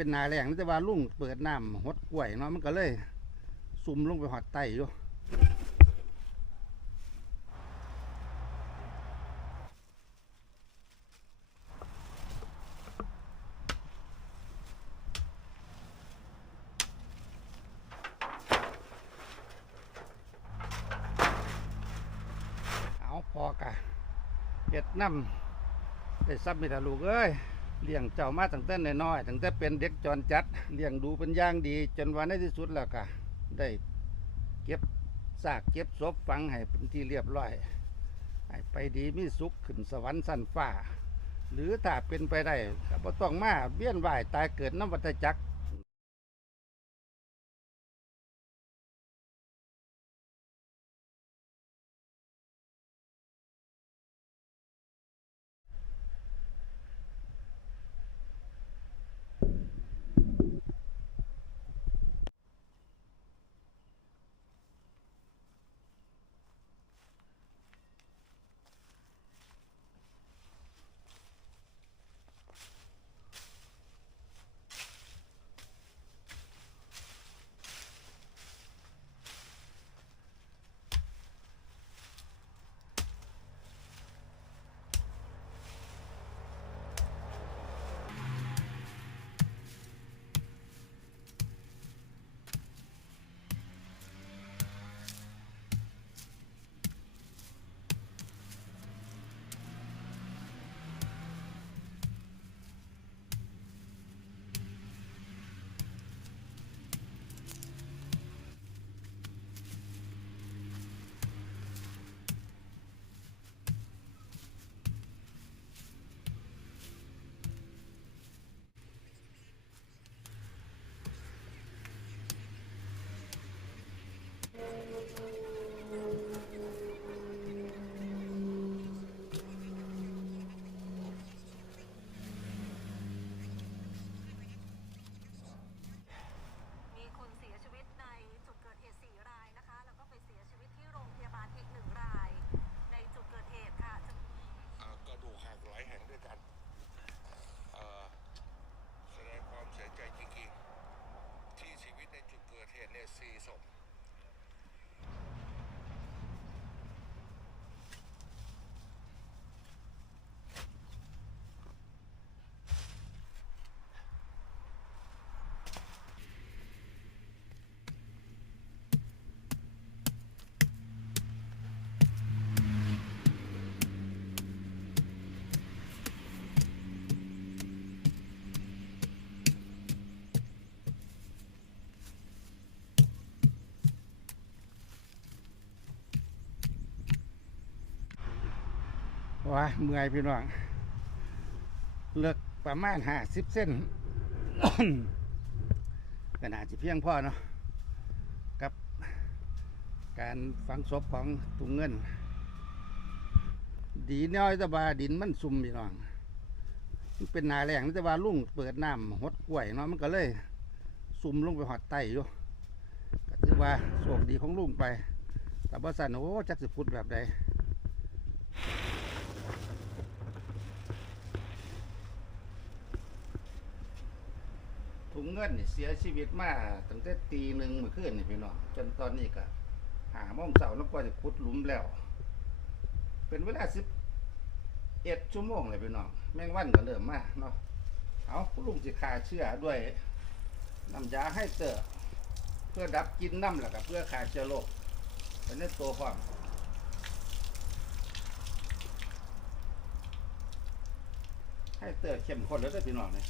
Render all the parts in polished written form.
เป็นนาแรงแต่ว่าลุงเปิดน้ำหดกล้วยเนาะมันก็เลยซุ่มลงไปหอดไตอยู่เอาพอกะเห็ดน้ำได้ซับไม่ได้ลูกเอ้ยเลี้ยงเจ้ามาตั้งแต่น้อยๆตั้งแต่เป็นเด็กจรจัดเลี้ยงดูเป็นอย่างดีจนวันในที่สุดแล้วก็ได้เก็บซากเก็บศพฝังให้เป็นที่เรียบร้อยให้ไปดีมีสุขขึ้นสวรรค์สั้นฟ้าหรือถ้าเป็นไปได้ก็บ่ต้องมาเวียนว่ายตายเกิดน้ำวัฏจักรมีคนเสียชีวิตในจุดเกิดเหตุ4 รายนะคะแล้วก็ไปเสียชีวิตที่โรงพยาบาลอีก1 รายในจุดเกิดเหตุค่ะกระดูกหักหลายแห่งด้วยกันแสดงความเสียใจจริงๆที่ชีวิตในจุดเกิดเหตุเนี่ย4 ศพว่าเมื่อยพี่น้องเลือกประมาณ50 เส้น ก็น่าจะเพียงพอเนาะกับการฝังศพของถุงเงินดีน้อยแต่ว่าดินมันซุ่มพี่น้องมันเป็นนาแรงแต่ว่าลุงเปิดน้ำหดกล้วยเนาะมันก็เลยซุ่มลงไปหอดไตอยู่ก็ถือว่าโชคดีของลุงไปแต่บ่สั่นโอ้จักสิพุดแบบใดถุงเงินนี่เสียชีวิตมาตั้งแต่ตี 1เมื่อคืนนี่พี่น้องจนตอนนี้ก็5 โมงเช้าแล้วก็จะขุดหลุมแล้วเป็นเวลา11 ชั่วโมงเลยพี่น้องแมงวันก็เริ่มมาเนาะเอาลุงสิฆ่าเชื้อด้วยน้ำยาให้เตอร์เพื่อดับกลิ่นน้ำแล้วก็เพื่อฆ่าเชื้อโรคเป็นในตัวความให้เตอร์เข้มข้นแล้วได้พี่น้องเลย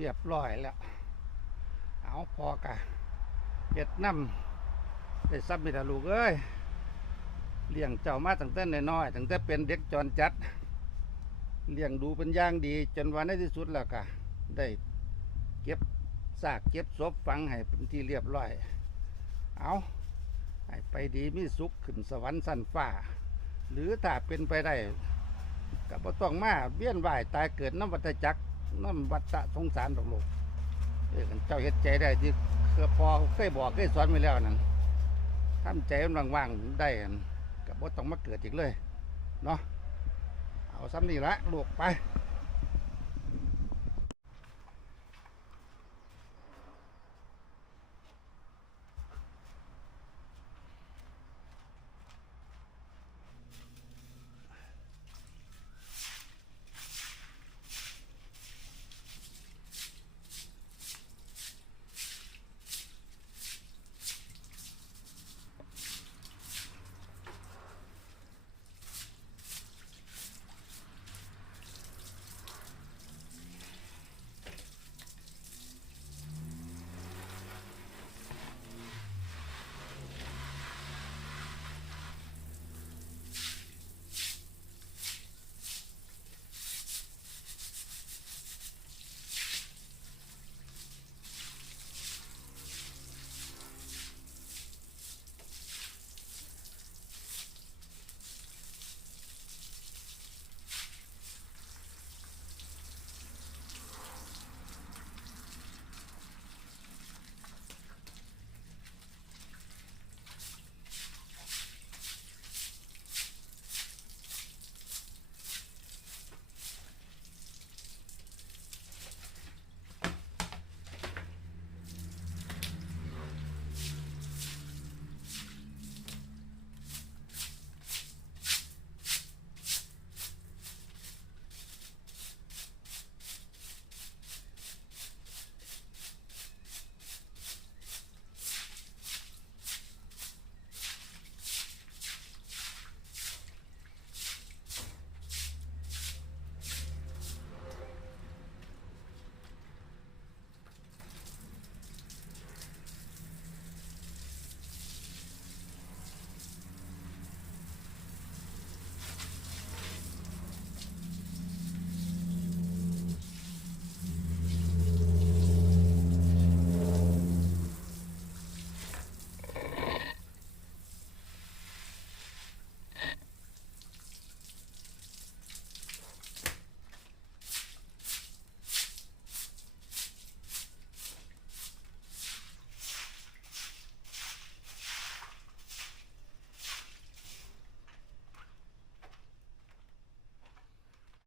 รียบร้อยแล้วเอาพอกะเฮ็ดน้ำได้ซับมิดาลูกเอ้ยเลี้ยงเจ้ามาตั้งแต่น้อยๆตั้งแต่เป็นเด็กจรจัดเลี้ยงดูเป็นอย่างดีจนวันในที่สุดแล้วก็ได้เก็บซากเก็บศพฝังให้เป็นที่เรียบร้อยเอาให้ไปดีมีสุขขึ้นสวรรค์สั้นฟ้าหรือถ้าเป็นไปได้ก็บ่ต้องมาเวียนว่ายตายเกิดน้ำวัฏจักรน้ำวัฏสงสารดอกโลกเจ้าเฮ็ดใจได้ที่คือพอเคยบอกเคยสอนไว้แล้วนั่นทำใจมันว่างๆได้ก็บ่ต้องมาเกิดอีกเลยเนาะเอาซ้ำนี่ละลูกไป